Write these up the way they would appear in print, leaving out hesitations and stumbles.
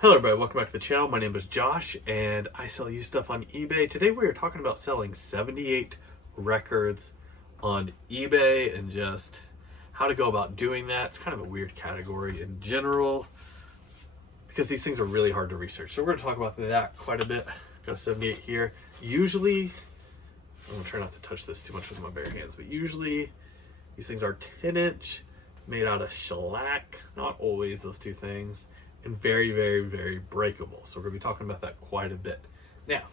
Hello everybody, welcome back to the channel. My name is Josh and I sell used stuff on eBay. Today we are talking about selling 78 records on eBay and just how to go about doing that. It's kind of a weird category in general because these things are really hard to research. So we're going to talk about that quite a bit. Got a 78 here. Usually, I'm going to try not to touch this too much with my bare hands, but usually these things are 10-inch, made out of shellac, not always those two things, and very, very, very breakable. So we're gonna be talking about that quite a bit. Now,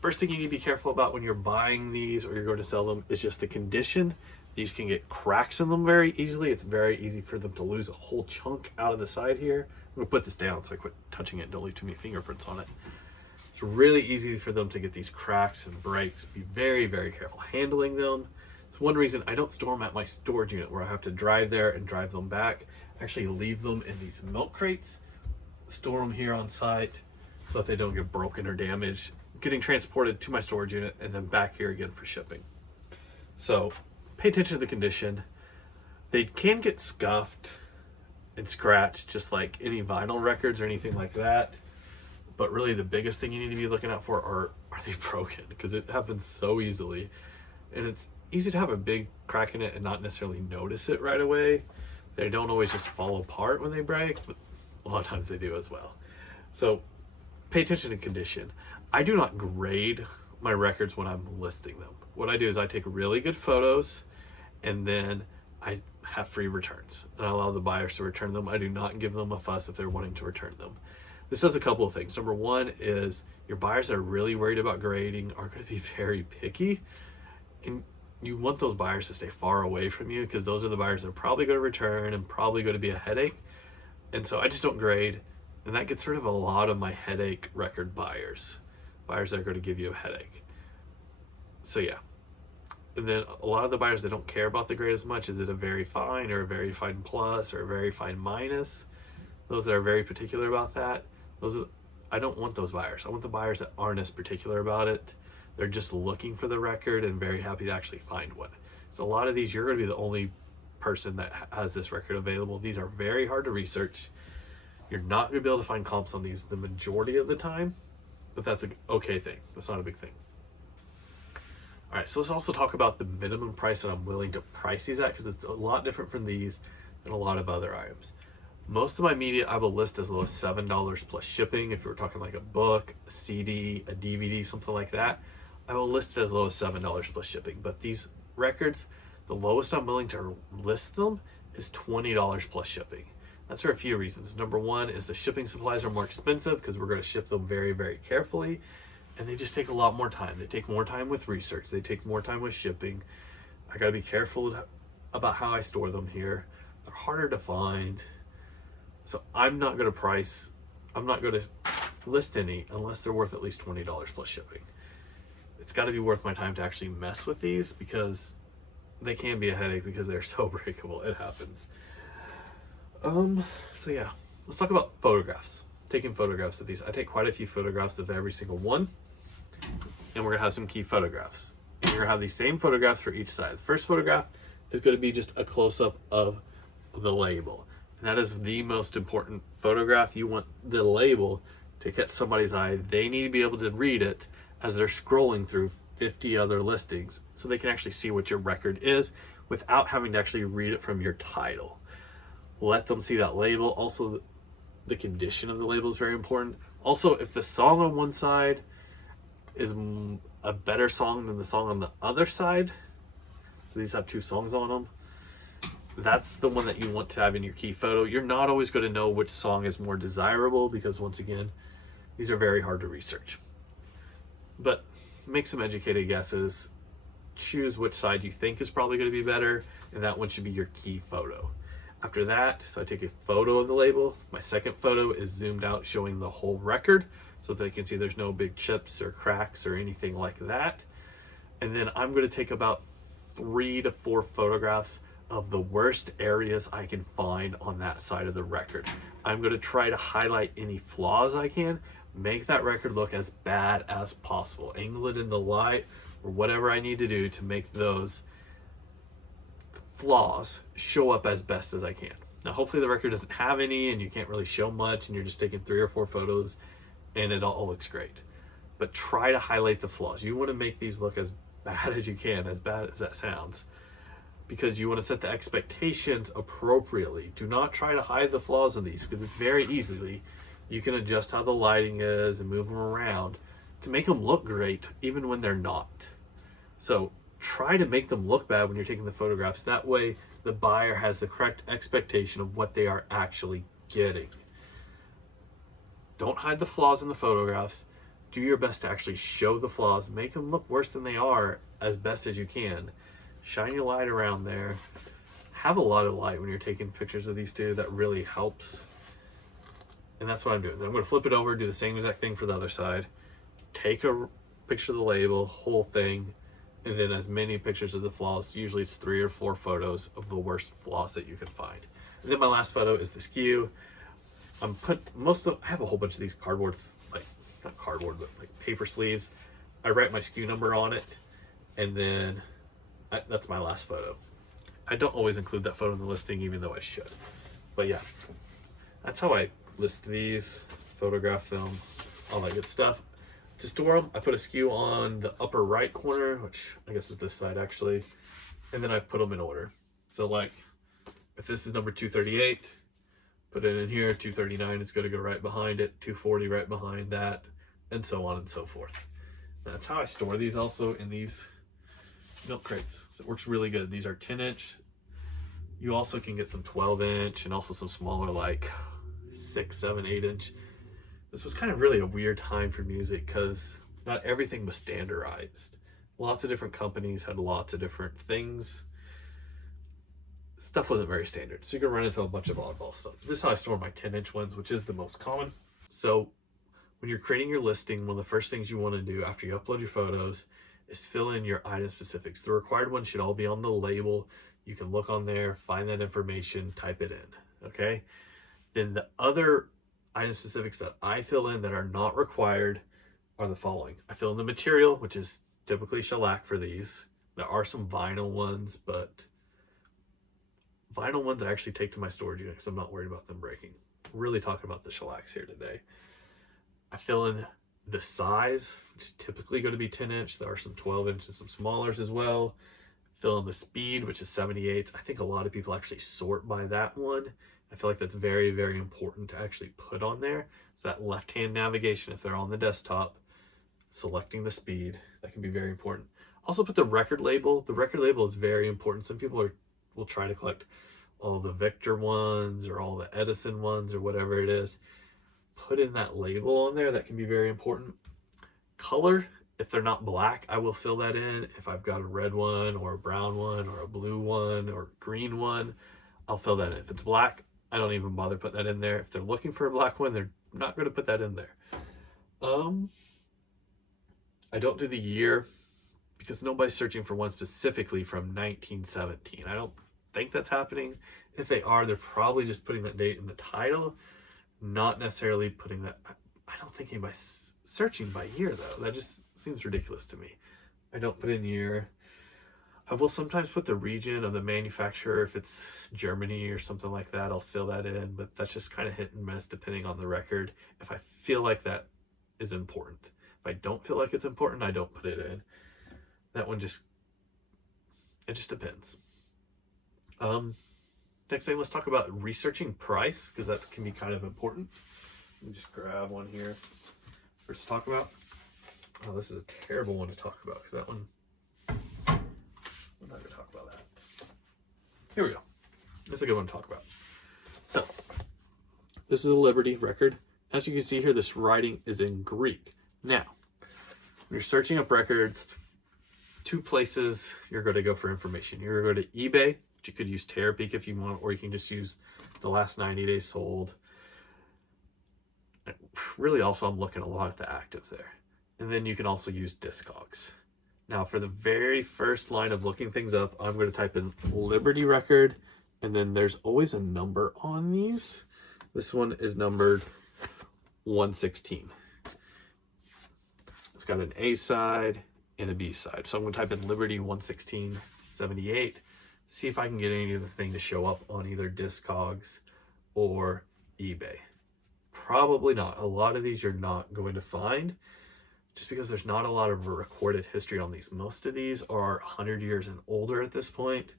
first thing you need to be careful about when you're buying these or you're going to sell them is just the condition. These can get cracks in them very easily. It's very easy for them to lose a whole chunk out of the side here. I'm gonna put this down so I quit touching it and don't leave too many fingerprints on it. It's really easy for them to get these cracks and breaks. Be very, very careful handling them. It's one reason I don't store them at my storage unit where I have to drive there and drive them back. Actually leave them in these milk crates, store them here on site so that they don't get broken or damaged, getting transported to my storage unit and then back here again for shipping. So pay attention to the condition. They can get scuffed and scratched just like any vinyl records or anything like that. But really the biggest thing you need to be looking out for are they broken? Because it happens so easily. And it's easy to have a big crack in it and not necessarily notice it right away. They don't always just fall apart when they break, but a lot of times they do as well. So pay attention to condition. I do not grade my records when I'm listing them. What I do is I take really good photos and then I have free returns and I allow the buyers to return them. I do not give them a fuss if they're wanting to return them. This does a couple of things. Number one is your buyers that are really worried about grading are going to be very picky, and you want those buyers to stay far away from you because those are the buyers that are probably going to return and probably going to be a headache. And so I just don't grade, and that gets rid of a lot of my headache record buyers that are going to give you a headache. So yeah. And then a lot of the buyers that don't care about the grade as much, is it a very fine or a very fine plus or a very fine minus? Those that are very particular about that, I don't want those buyers. I want the buyers that aren't as particular about it. They're just looking for the record and very happy to actually find one. So a lot of these, you're going to be the only person that has this record available. These are very hard to research. You're not going to be able to find comps on these the majority of the time, but that's an okay thing. That's not a big thing. All right, so let's also talk about the minimum price that I'm willing to price these at, because it's a lot different from these than a lot of other items. Most of my media I will list as low as $7 plus shipping. If we're talking like a book, a CD, a DVD, something like that, I will list it as low as $7 plus shipping. But these records, the lowest I'm willing to list them is $20 plus shipping. That's for a few reasons. Number one is the shipping supplies are more expensive because we're going to ship them very, very carefully. And they just take a lot more time. They take more time with research. They take more time with shipping. I got to be careful about how I store them here. They're harder to find. So I'm not going to list any unless they're worth at least $20 plus shipping. It's got to be worth my time to actually mess with these because they can be a headache because they're so breakable. It happens. So yeah, let's talk about photographs. Taking photographs of these. I take quite a few photographs of every single one, and we're going to have some key photographs. And we're going to have these same photographs for each side. The first photograph is going to be just a close-up of the label. And that is the most important photograph. You want the label to catch somebody's eye. They need to be able to read it as they're scrolling through 50 other listings so they can actually see what your record is without having to actually read it from your title. Let them see that label. Also, the condition of the label is very important. Also, if the song on one side is a better song than the song on the other side, so these have two songs on them, that's the one that you want to have in your key photo. You're not always going to know which song is more desirable because, once again, these are very hard to research. But make some educated guesses. Choose which side you think is probably going to be better, and that one should be your key photo. After that, so I take a photo of the label. My second photo is zoomed out showing the whole record so that you can see there's no big chips or cracks or anything like that. And then I'm going to take about 3 to 4 photographs of the worst areas I can find on that side of the record. I'm going to try to highlight any flaws I can, make that record look as bad as possible, angle it in the light or whatever I need to do to make those flaws show up as best as I can. Now, hopefully the record doesn't have any and you can't really show much and you're just taking 3 or 4 photos and it all looks great. But try to highlight the flaws. You want to make these look as bad as you can, as bad as that sounds, because you want to set the expectations appropriately. Do not try to hide the flaws in these, because it's very easily, you can adjust how the lighting is and move them around to make them look great even when they're not. So try to make them look bad when you're taking the photographs. That way the buyer has the correct expectation of what they are actually getting. Don't hide the flaws in the photographs. Do your best to actually show the flaws. Make them look worse than they are as best as you can. Shine your light around there. Have a lot of light when you're taking pictures of these two. That really helps. And that's what I'm doing. Then I'm going to flip it over, do the same exact thing for the other side. Take a picture of the label, whole thing, and then as many pictures of the flaws. Usually it's 3 or 4 photos of the worst flaws that you can find. And then my last photo is the skew. I have a whole bunch of these cardboards, like not cardboard, but like paper sleeves. I write my SKU number on it, and then that's my last photo. I don't always include that photo in the listing, even though I should. But yeah, that's how I list these, photograph them, all that good stuff. To store them, I put a SKU on the upper right corner, which I guess is this side actually, and then I put them in order. So like, if this is number 238, put it in here, 239, it's going to go right behind it, 240 right behind that, and so on and so forth. That's how I store these also in these milk crates. So it works really good. These are 10-inch. You also can get some 12-inch and also some smaller, like 6, 7, 8-inch. This was kind of really a weird time for music because not everything was standardized. Lots of different companies had lots of different things. Stuff wasn't very standard, so you can run into a bunch of oddball stuff. This is how I store my 10-inch ones, which is the most common. So when you're creating your listing, one of the first things you want to do after you upload your photos is fill in your item specifics. The required ones should all be on the label. You can look on there, find that information, type it in, okay? Then the other item specifics that I fill in that are not required are the following. I fill in the material, which is typically shellac for these. There are some vinyl ones, but vinyl ones I actually take to my storage unit because I'm not worried about them breaking. Really talking about the shellacs here today. I fill in the size, which is typically going to be 10-inch. There are some 12-inch and some smallers as well. Fill in the speed, which is 78. I think a lot of people actually sort by that one. I feel like that's very, very important to actually put on there. So that left-hand navigation, if they're on the desktop, selecting the speed, that can be very important. Also put the record label. The record label is very important. Some people will try to collect all the Victor ones or all the Edison ones or whatever it is. Put in that label on there. That can be very important. Color, if they're not black, I will fill that in. If I've got a red one or a brown one or a blue one or a green one, I'll fill that in. If it's black, I don't even bother putting that in there. If they're looking for a black one, they're not going to put that in there. I don't do the year because nobody's searching for one specifically from 1917. I don't think that's happening. If they are, they're probably just putting that date in the title, not necessarily putting that. I don't think anybody's searching by year though. That just seems ridiculous to me. I don't put in year. I will sometimes put the region of the manufacturer. If it's Germany or something like that, I'll fill that in, but that's just kind of hit and miss depending on the record. If I feel like that is important. If I don't feel like it's important, I don't put it in. That one it just depends. Next thing, let's talk about researching price, because that can be kind of important. Let me just grab one here first to talk about. Oh, this is a terrible one to talk about because that one, we're not going to talk about that. Here we go. That's a good one to talk about. So, this is a Liberty record. As you can see here, this writing is in Greek. Now, when you're searching up records, 2 places you're going to go for information. You're going to go to eBay, which you could use Terapeak if you want, or you can just use the last 90 days sold. Really, also, I'm looking a lot at the actives there. And then you can also use Discogs. Now, for the very first line of looking things up, I'm going to type in Liberty record, and then there's always a number on these. This one is numbered 116. It's got an A side and a B side. So I'm going to type in Liberty 11678. see if I can get any of the thing to show up on either Discogs or eBay. Probably not. A lot of these you're not going to find just because there's not a lot of recorded history on these. Most of these are 100 years and older at this point.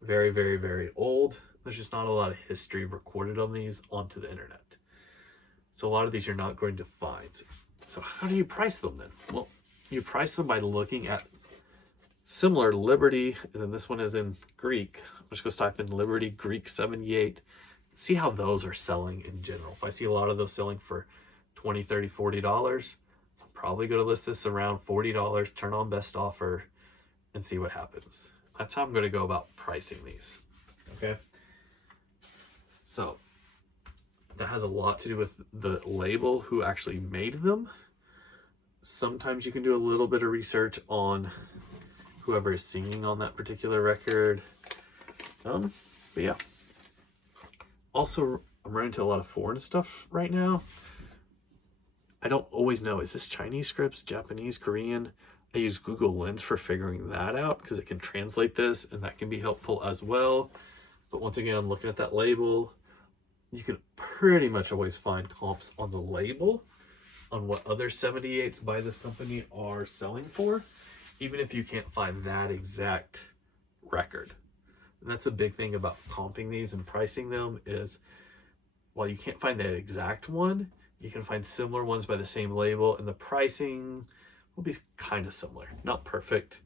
Very, very, very old. There's just not a lot of history recorded on these onto the internet. So a lot of these you're not going to find. So how do you price them then? Well, you price them by looking at similar Liberty, and then this one is in Greek. I'm just going to type in Liberty Greek 78. See how those are selling in general. If I see a lot of those selling for $20, $30, $40, I'm probably going to list this around $40, turn on best offer, and see what happens. That's how I'm going to go about pricing these. Okay. So that has a lot to do with the label, who actually made them. Sometimes you can do a little bit of research on whoever is singing on that particular record. But yeah. Also, I'm running into a lot of foreign stuff right now. I don't always know, is this Chinese scripts, Japanese, Korean? I use Google Lens for figuring that out because it can translate this, and that can be helpful as well. But once again, I'm looking at that label. You can pretty much always find comps on the label on what other 78s by this company are selling for, even if you can't find that exact record. And that's a big thing about comping these and pricing them is, while you can't find that exact one, you can find similar ones by the same label, and the pricing will be kind of similar. Not perfect,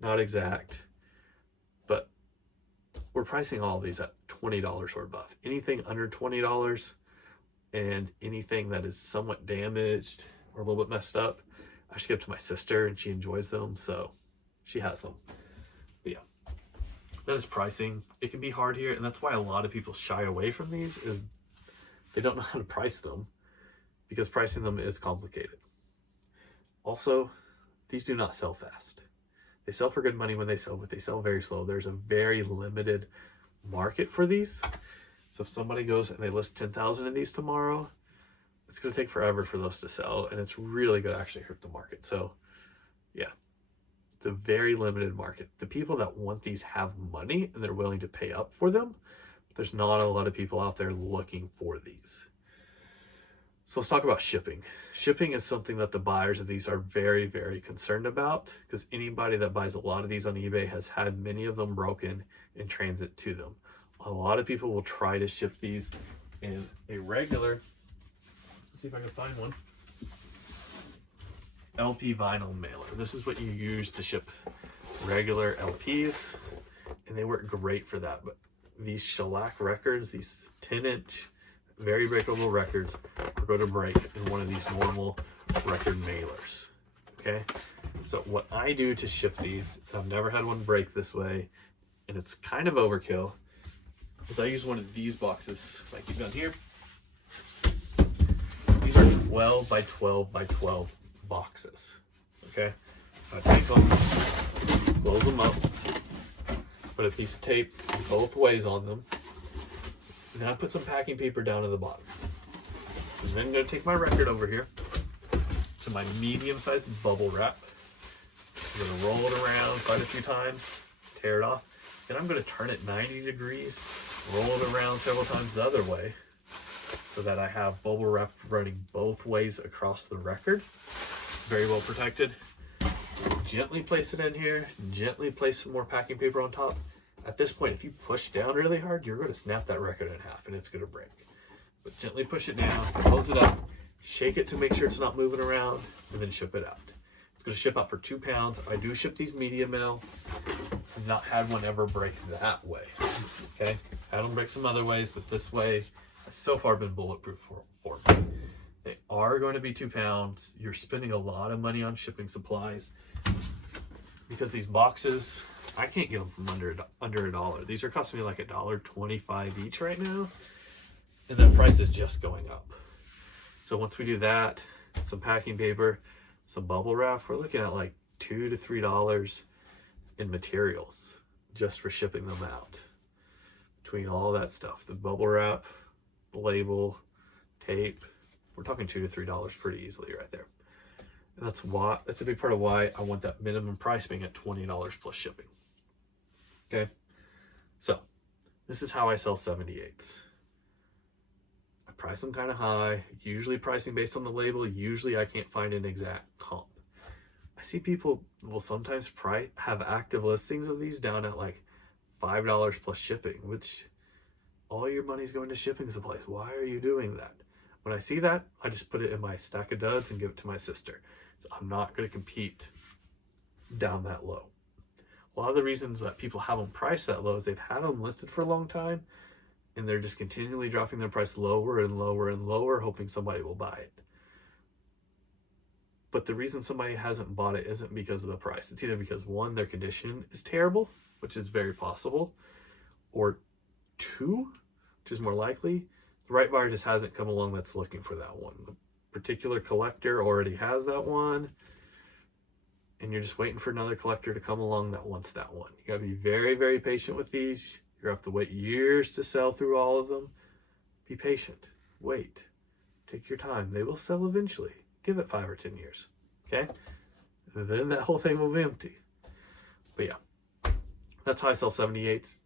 not exact, but we're pricing all of these at $20 or above. Anything under $20 and anything that is somewhat damaged or a little bit messed up, I just give to my sister and she enjoys them, so she has them. But yeah, that is pricing. It can be hard here, and that's why a lot of people shy away from these, is they don't know how to price them because pricing them is complicated. Also, these do not sell fast. They sell for good money when they sell, but they sell very slow. There's a very limited market for these. So if somebody goes and they list 10,000 of these tomorrow, it's going to take forever for those to sell, and it's really going to actually hurt the market. So yeah, it's a very limited market. The people that want these have money and they're willing to pay up for them. But there's not a lot of people out there looking for these. So let's talk about shipping. Shipping is something that the buyers of these are very, very concerned about, because anybody that buys a lot of these on eBay has had many of them broken in transit to them. A lot of people will try to ship these in a regular, let's see if I can find one, LP vinyl mailer. This is what you use to ship regular LPs, and they work great for that. But these shellac records, these 10-inch, very breakable records, are going to break in one of these normal record mailers. Okay, so what I do to ship these, I've never had one break this way, and it's kind of overkill, is I use one of these boxes, like you've done here. These are 12 by 12 by 12 boxes. Okay, I take them, close them up, put a piece of tape both ways on them, and then I put some packing paper down at the bottom. And then I'm going to take my record over here to my medium-sized bubble wrap. I'm going to roll it around quite a few times, tear it off. Then I'm going to turn it 90 degrees, roll it around several times the other way, so that I have bubble wrap running both ways across the record. Very well protected. Gently place it in here, gently place some more packing paper on top. At this point, if you push down really hard, you're going to snap that record in half and it's going to break. But gently push it down, close it up, shake it to make sure it's not moving around, and then ship it out. It's going to ship out for 2 pounds. I do ship these media mail. I've not had one ever break that way. Okay, had them break some other ways, but this way has so far been bulletproof for me. They are going to be 2 pounds. You're spending a lot of money on shipping supplies because these boxes, I can't get them from under $1. These are costing me like $1.25 each right now, and that price is just going up. So once we do that, some packing paper, some bubble wrap, we're looking at like $2 to $3 in materials just for shipping them out. Between all that stuff, the bubble wrap, label, tape, we're talking $2 to $3 pretty easily right there. And that's a big part of why I want that minimum price being at $20 plus shipping. Okay, So this is how I sell 78s. I price them kind of high, usually pricing based on the label. Usually I can't find an exact comp. I see people will sometimes have active listings of these down at like $5 plus shipping, which all your money's going to shipping supplies. Why are you doing that? When I see that, I just put it in my stack of duds and give it to my sister. So I'm not going to compete down that low. A lot of the reasons that people have them priced that low is they've had them listed for a long time and they're just continually dropping their price lower and lower and lower, hoping somebody will buy it. But the reason somebody hasn't bought it isn't because of the price. It's either because, one, their condition is terrible, which is very possible, or two, which is more likely, the right buyer just hasn't come along that's looking for that one. The particular collector already has that one, and you're just waiting for another collector to come along that wants that one. You gotta be very, very patient with these. You're gonna have to wait years to sell through all of them. Be patient. Wait. Take your time. They will sell eventually. Give it 5 or 10 years. Okay? And then that whole thing will be empty. But yeah, that's how I sell 78s.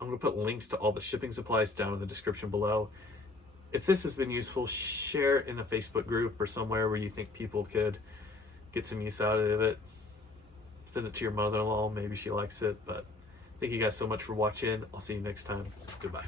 I'm going to put links to all the shipping supplies down in the description below. If this has been useful, share it in a Facebook group or somewhere where you think people could get some use out of it. Send it to your mother-in-law. Maybe she likes it. But thank you guys so much for watching. I'll see you next time. Goodbye.